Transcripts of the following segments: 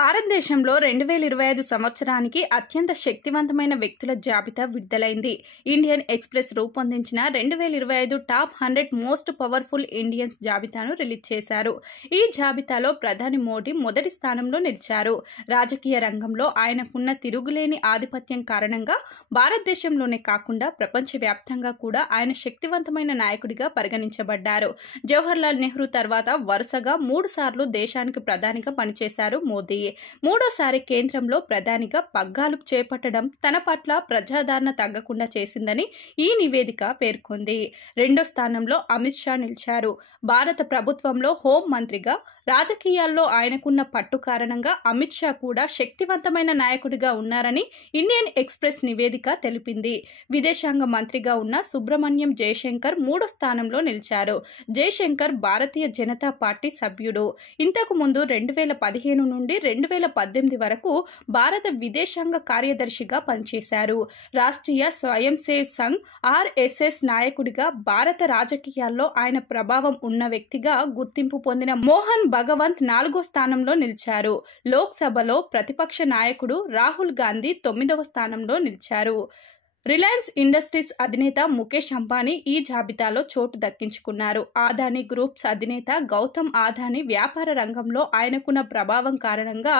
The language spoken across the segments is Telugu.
భారతదేశంలో 2025 సంవత్సరానికి అత్యంత శక్తివంతమైన వ్యక్తుల జాబితా విడుదలైంది. ఇండియన్ ఎక్స్‌ప్రెస్ రూపొందించిన 2025 టాప్ 100 మోస్ట్ పవర్‌ఫుల్ ఇండియన్స్ జాబితాను రిలీజ్ చేశారు. ఈ జాబితాలో ప్రధాని మోడీ మొదటి స్థానంలో నిలిచారు. రాజకీయ రంగంలో ఆయనకున్న తిరుగులేని ఆధిపత్యం కారణంగా భారతదేశంలోనే కాకుండా ప్రపంచవ్యాప్తంగా కూడా ఆయన శక్తివంతమైన నాయకుడిగా పరిగణించబడ్డారు. జవహర్లాల్ నెహ్రూ తర్వాత వరుసగా 3 సార్లు దేశానికి ప్రధానిగా పనిచేశారు మోదీ. మూడోసారి కేంద్రంలో ప్రధానిగా పగ్గాలు చేపట్టడం తన పట్ల ప్రజాదరణ తగ్గకుండా చేసిందని ఈ నివేదిక పేర్కొంది. రెండో స్థానంలో అమిత్ షా నిలిచారు. భారత ప్రభుత్వంలో హోం మంత్రిగా, రాజకీయాల్లో ఆయనకున్న పట్టు కారణంగా అమిత్ షా కూడా శక్తివంతమైన నాయకుడిగా ఉన్నారని ఇండియన్ ఎక్స్‌ప్రెస్ నివేదిక తెలిపింది. విదేశాంగ మంత్రిగా ఉన్న సుబ్రహ్మణ్యం జయశంకర్ మూడో స్థానంలో నిలిచారు. జయశంకర్ భారతీయ జనతా పార్టీ సభ్యుడు. ఇంతకు ముందు 2015 నుండి 2018 వరకు భారత విదేశాంగ కార్యదర్శిగా పనిచేశారు. రాష్ట్రీయ స్వయం సేవ్ సంఘ్ (ఆర్ఎస్ఎస్) నాయకుడిగా, భారత రాజకీయాల్లో ఆయన ప్రభావం ఉన్న వ్యక్తిగా గుర్తింపు పొందిన మోహన్ భగవంత్ 4వ స్థానంలో నిలిచారు. లోక్సభలో ప్రతిపక్ష నాయకుడు రాహుల్ గాంధీ 9వ స్థానంలో నిలిచారు. రిలయన్స్ ఇండస్ట్రీస్ అధినేత ముఖేష్ అంబానీ ఈ జాబితాలో చోటు దక్కించుకున్నారు. అదానీ గ్రూప్స్ అధినేత గౌతమ్ అదానీ వ్యాపార రంగంలో ఆయనకున్న ప్రభావం కారణంగా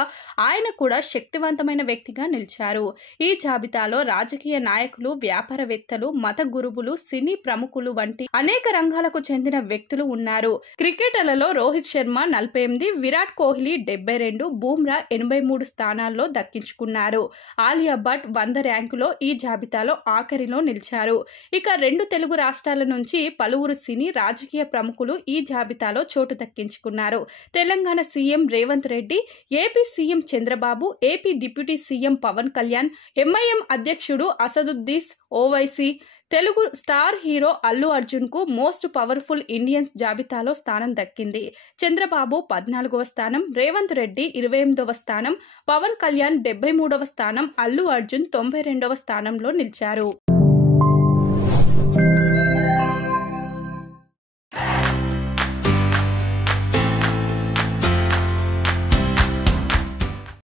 ఆయన కూడా శక్తివంతమైన వ్యక్తిగా నిలిచారు. ఈ జాబితాలో రాజకీయ నాయకులు, వ్యాపారవేత్తలు, మత గురువులు, సినీ ప్రముఖులు వంటి అనేక రంగాలకు చెందిన వ్యక్తులు ఉన్నారు. క్రికెటర్లలో రోహిత్ శర్మ 48, విరాట్ కోహ్లీ 72, బూమ్రా 83 స్థానాల్లో దక్కించుకున్నారు. ఆలియా భట్ 100 ర్యాంకులో ఈ జాబితాలో ఆఖరిలో నిలిచారు. ఇక 2 తెలుగు రాష్ట్రాల నుంచి పలువురు సినీ, రాజకీయ ప్రముఖులు ఈ జాబితాలో చోటు దక్కించుకున్నారు. Telangana CM Revanth Reddy, AP CM Chandrababu, AP deputy CM Pawan Kalyan, MIM అధ్యక్షుడు అసదుద్దీన్ ఓవైసీ, తెలుగు స్టార్ హీరో అల్లు అర్జున్ కు మోస్ట్ పవర్ఫుల్ ఇండియన్స్ జాబితాలో స్థానం దక్కింది. చంద్రబాబు 14వ స్థానం, రేవంత్ రెడ్డి 28వ స్థానం, పవన్ కళ్యాణ్ 73వ స్థానం, అల్లు అర్జున్ 92వ స్థానంలో నిలిచారు.